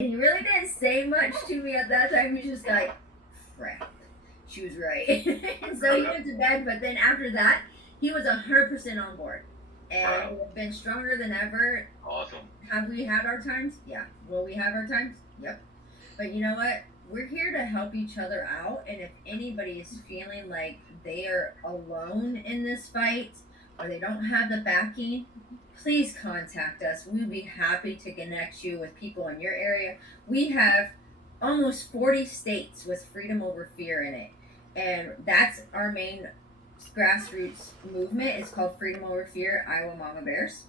And he really didn't say much to me at that time. He was just like, crap. She was right. And so he went to bed, but then after that, he was 100% on board. And Wow. we've been stronger than ever. Awesome. Have we had our times? Yeah. Will we have our times? Yep. But you know what? We're here to help each other out. And if anybody is feeling like they are alone in this fight or they don't have the backing, please contact us. We'd be happy to connect you with people in your area. We have almost 40 states with Freedom Over Fear in it. And that's our main grassroots movement. It's called Freedom Over Fear Iowa Mama Bears.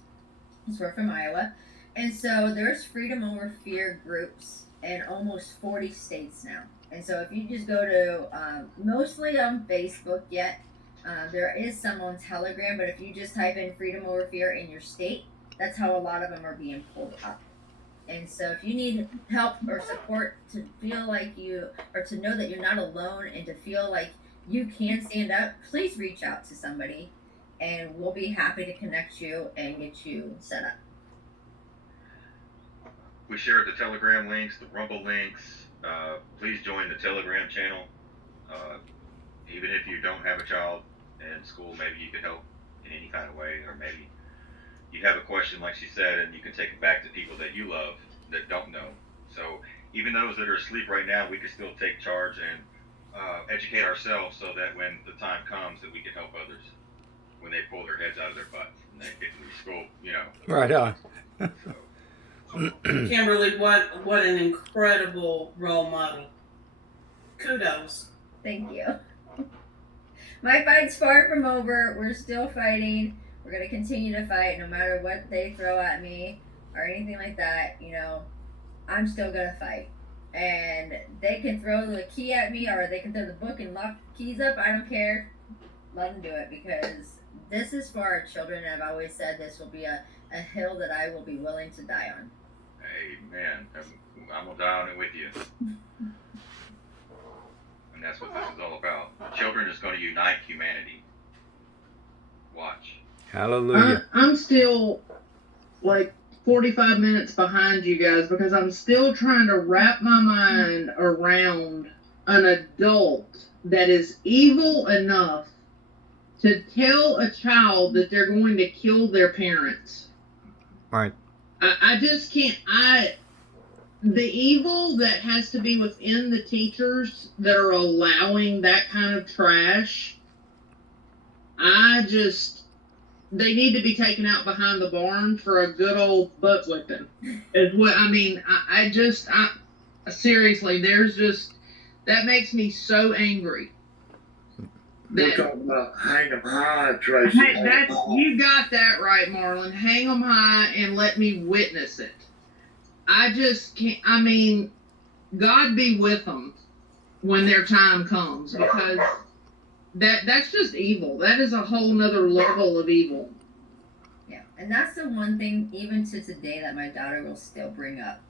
We're from Iowa. And so there's Freedom Over Fear groups in almost 40 states now. And so if you just go to, mostly on Facebook yet, there is some on Telegram, but if you just type in Freedom Over Fear in your state, that's how a lot of them are being pulled up. And so if you need help or support to feel like you, or to know that you're not alone and to feel like you can stand up, please reach out to somebody and we'll be happy to connect you and get you set up. We shared the Telegram links, the Rumble links. Please join the Telegram channel. Uh, Even if you don't have a child in school, maybe you can help in any kind of way, or maybe you have a question, like she said, and you can take it back to people that you love that don't know. So even those that are asleep right now, we can still take charge and educate ourselves so that when the time comes, that we can help others when they pull their heads out of their butts and they get to school, Right on. So Kimberly, what an incredible role model. Kudos. Thank you. My fight's far from over. We're still fighting. We're going to continue to fight no matter what they throw at me or anything like that. I'm still going to fight. And they can throw the key at me or they can throw the book and lock the keys up. I don't care. Let them do it because this is for our children. And I've always said this will be a hill that I will be willing to die on. amen. I'm gonna die on it with you. And that's what this is all about. Children is going to unite humanity. Watch. Hallelujah. I'm still like 45 minutes behind you guys because I'm still trying to wrap my mind around an adult that is evil enough to tell a child that they're going to kill their parents. Right. I just can't. The evil that has to be within the teachers that are allowing that kind of trash, they need to be taken out behind the barn for a good old butt whipping. Is what I mean. Seriously, that makes me so angry. We're talking about hang 'em high, Tracy. You got that right, Marlon. Hang 'em high and let me witness it. I just can't. I mean, God be with them when their time comes because that's just evil. That is a whole nother level of evil. Yeah, and that's the one thing, even to today, that my daughter will still bring up.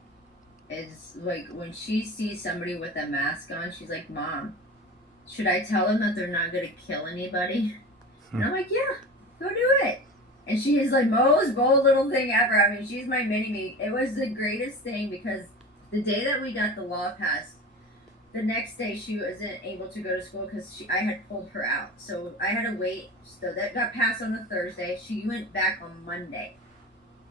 Is like when she sees somebody with a mask on, she's like, "Mom, should I tell them that they're not going to kill anybody?" And I'm like, "Yeah, go do it." And she is like most bold little thing ever. I mean, she's my mini me. It was the greatest thing because the day that we got the law passed, the next day she wasn't able to go to school because I had pulled her out. So I had to wait. So that got passed on a Thursday. She went back on Monday.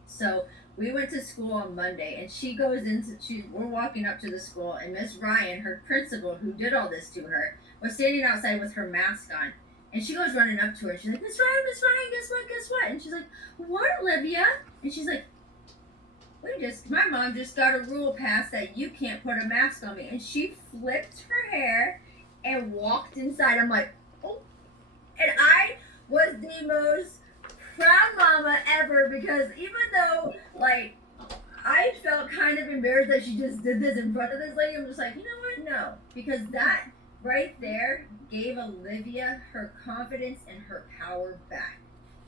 So we went to school on Monday, and she goes into we're walking up to the school, and Miss Ryan, her principal, who did all this to her, was standing outside with her mask on. And she goes running up to her. She's like, Miss Ryan, guess what? And she's like, what, Olivia? And she's like, my mom just got a rule passed that you can't put a mask on me. And she flipped her hair and walked inside. I'm like, oh. And I was the most proud mama ever because even though, like, I felt kind of embarrassed that she just did this in front of this lady, I'm just like, you know what? No. Because that right there gave Olivia her confidence and her power back.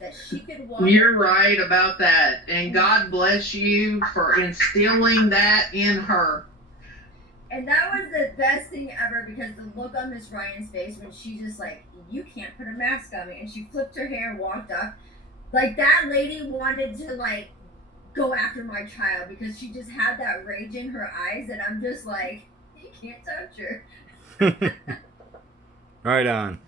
That she could walk. You're right about that. And God bless you for instilling that in her. And that was the best thing ever because the look on Miss Ryan's face when she just like, you can't put a mask on me. And she flipped her hair and walked off. Like that lady wanted to like go after my child because she just had that rage in her eyes, and I'm just like, you can't touch her. Right on.